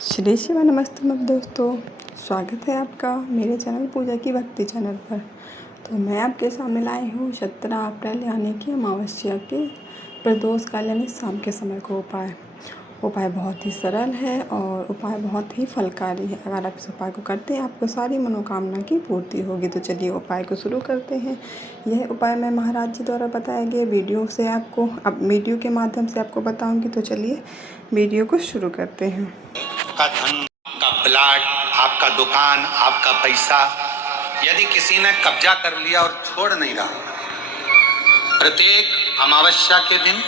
श्री शिव नमस्ते दोस्तों, स्वागत है आपका मेरे चैनल पूजा की भक्ति चैनल पर। तो मैं आपके सामने लाई हूँ 17 अप्रैल यानी कि अमावस्या के प्रदोष काल यानी शाम के समय को उपाय बहुत ही सरल है और उपाय बहुत ही फलकारी है। अगर आप इस उपाय को करते हैं आपको सारी मनोकामना की पूर्ति होगी। तो चलिए उपाय को शुरू करते हैं। यह उपाय मैं महाराज जी द्वारा बताए गए वीडियो से आपको अब वीडियो के माध्यम से आपको बताऊंगी। तो चलिए वीडियो को शुरू करते हैं। आपका धन, आपका प्लाट, आपका दुकान, आपका पैसा यदि किसी ने कब्जा कर लिया और छोड़ नहीं रहा, प्रत्येक अमावस्या के दिन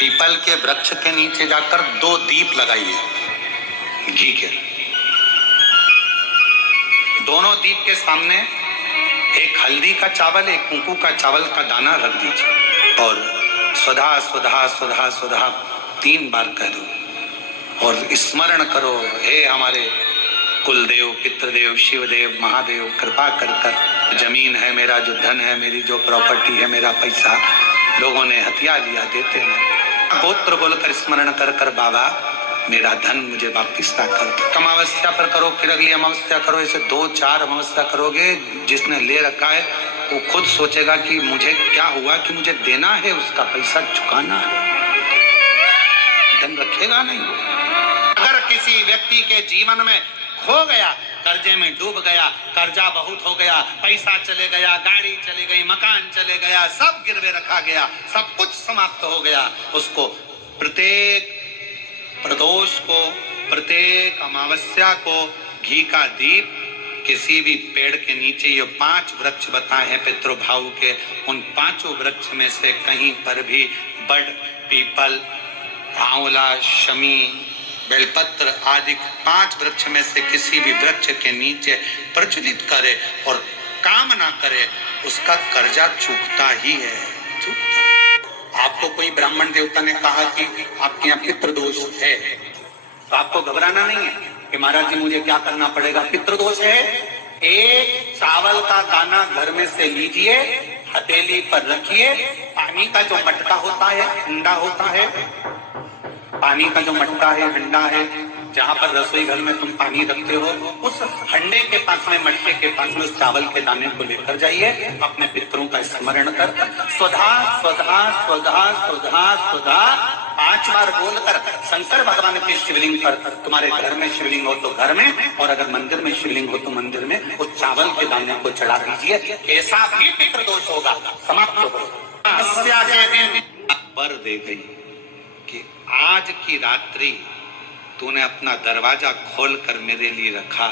पीपल के वृक्ष के नीचे जाकर 2 दीप लगाइए घी के। दोनों दीप के सामने एक हल्दी का चावल, एक कुंकू का चावल का दाना रख दीजिए और स्वधा स्वधा स्वधा स्वधा 3 बार कह दो और स्मरण करो, हे हमारे कुलदेव, पितृदेव, शिवदेव, महादेव, कृपा कर जमीन है, मेरा जो धन है, मेरी जो प्रॉपर्टी है, मेरा पैसा लोगों ने हथिया लिया, देते हैं। गोत्र बोलकर स्मरण कर बाबा मेरा धन मुझे वापिस ला कर। अमावस्या पर करो, फिर अगली अमावस्या करो, ऐसे 2-4 अमावस्या करोगे। जिसने ले रखा है वो खुद सोचेगा कि मुझे क्या हुआ, कि मुझे देना है, उसका पैसा चुकाना है, धन रखेगा नहीं। अगर किसी व्यक्ति के जीवन में खो गया, कर्जे में डूब गया, कर्जा बहुत हो गया, पैसा चले गया, गाड़ी चली गई, मकान चले गया, सब गिरवे रखा गया, सब कुछ समाप्त हो गया, उसको प्रत्येक प्रदोष को, प्रत्येक अमावस्या को घी का दीप किसी भी पेड़ के नीचे, ये 5 वृक्ष बताए हैं पितृभाव के, उन 5 वृक्ष में से कहीं पर भी बड़, पीपल, आंवला, शमी, बेलपत्र आदि 5 वृक्ष में से किसी भी वृक्ष के नीचे प्रज्वलित करे और काम ना करे, उसका कर्जा चूकता ही है, चूकता। आपको कोई ब्राह्मण देवता ने कहा कि आपके यहाँ पितृदोष है, तो आपको घबराना नहीं है कि महाराज जी मुझे क्या करना पड़ेगा। पितृदोष है, एक चावल का दाना घर में से लीजिए, हथेली पर रखिए, पानी का जो मटका होता है, हंडा होता है, पानी का जो मटका है, हंडा है, जहाँ पर रसोई घर में तुम पानी रखते हो, उस हंडे के पास में, मटके के पास में उस चावल के दाने को लेकर जाइए, अपने पितरों का स्मरण कर स्वधा स्वधा स्वधा स्वधा स्वधा 5 बार बोलकर शंकर भगवान के शिवलिंग पर, तुम्हारे घर में शिवलिंग हो तो घर में, और अगर मंदिर में शिवलिंग हो तो मंदिर में, उस चावल के दाने को चढ़ा दीजिए। कैसा भी पितृदोष होगा समाप्त होगा। अमावस्या के दिन वर दे गई कि आज की रात्रि तूने अपना दरवाजा खोलकर मेरे लिए रखा,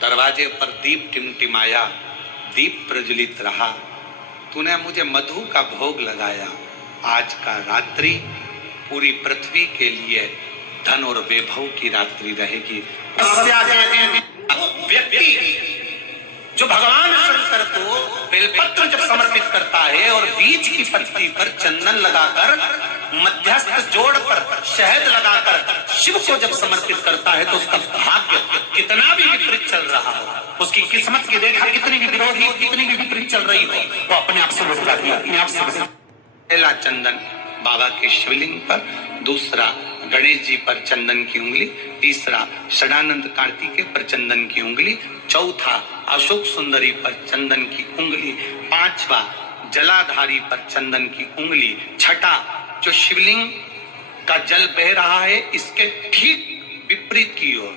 दरवाजे पर दीप टिमटिमाया, दीप प्रज्वलित रहा, तूने मुझे मधु का भोग लगाया। आज का रात्रि पूरी पृथ्वी के लिए धन और वैभव की रात्रि रहेगी। व्यक्ति जो भगवान शंकर को बेलपत्र जब समर्पित करता है और बीच की पत्ती पर चंदन लगाकर, मध्यस्थ जोड़कर शहद लगाकर शिव को जब समर्पित करता है, तो उसका भाग्य कितना भी विपरीत चल रहा हो, उसकी किस्मत की रेखा कितनी भी विरोधी, कितनी भी विपरीत चल रही हो, वो अपने आप से लुट जाती है, अपने आप से। पहला चंदन बाबा के शिवलिंग पर, दूसरा गणेश जी पर चंदन की उंगली, तीसरा षडानंद कार्तिकेय पर चंदन की उंगली, चौथा अशोक सुंदरी पर चंदन की उंगली, 5वां जलाधारी पर चंदन की उंगली, छठा जो शिवलिंग का जल बह रहा है इसके ठीक विपरीत की ओर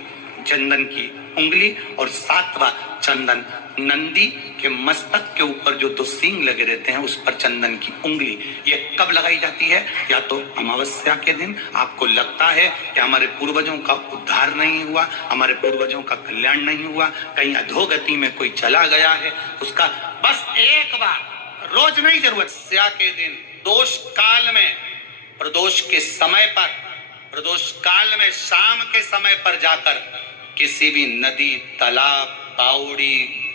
चंदन की उंगली, और 7वां चंदन नंदी के मस्तक के ऊपर जो 2 सींग लगे रहते हैं उस पर चंदन की उंगली। ये कब लगाई जाती है? या तो अमावस्या के दिन आपको लगता है कि हमारे पूर्वजों का उद्धार नहीं हुआ, हमारे पूर्वजों का कल्याण नहीं हुआ, कहीं अधोगति में कोई चला गया है, उसका बस एक बार, रोज नहीं जरूरत, स्या के दिन दोष काल में, प्रदोष के समय पर, प्रदोष काल में शाम के समय पर जाकर किसी भी नदी, तालाब, बावड़ी,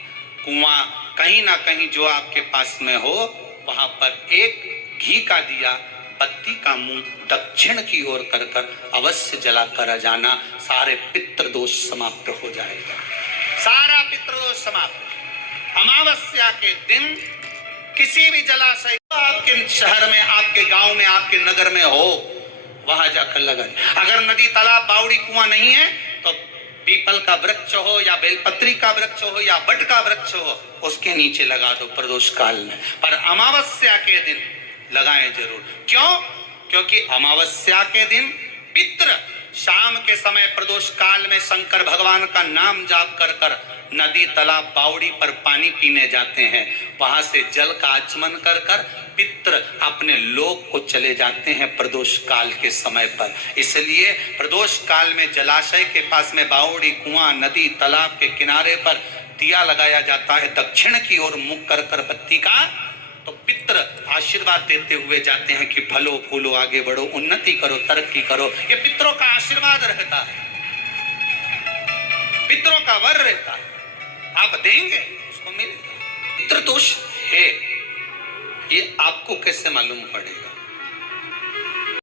कुआं, कहीं ना कहीं जो आपके पास में हो, वहां पर एक घी का दिया, बत्ती का मुंह दक्षिण की ओर कर कर अवश्य जला कर जाना, सारे पितृदोष समाप्त हो जाएगा, सारा पितृदोष समाप्त। अमावस्या के दिन किसी भी जलाशय, आपके शहर में, आपके गांव में, आपके नगर में हो, वहां जाकर लगा दे। अगर नदी तालाब बावड़ी कुआं नहीं है तो पीपल का वृक्ष हो या बेलपत्री का वृक्ष हो या बट का वृक्ष हो, उसके नीचे लगा दो प्रदोष काल में। पर अमावस्या के दिन लगाएं जरूर। क्यों? क्योंकि अमावस्या के दिन पितृ शाम के समय प्रदोष काल में शंकर भगवान का नाम जाप कर कर नदी तालाब बावड़ी पर पानी पीने जाते हैं। वहां से जल का आचमन कर कर पितृ अपने लोक को चले जाते हैं प्रदोष काल के समय पर। इसलिए प्रदोष काल में जलाशय के पास में बावड़ी कुआं नदी तालाब के किनारे पर दिया लगाया जाता है दक्षिण की ओर मुख कर कर बत्ती का। तो पितृ आशीर्वाद देते हुए जाते हैं कि फलो फूलो आगे बढ़ो, उन्नति करो, तरक्की करो। ये पितरों का आशीर्वाद रहता है, पितरों का वर रहता है। आप देंगे उसको मिलेगा। पितृदोष है ये आपको कैसे मालूम पड़ेगा?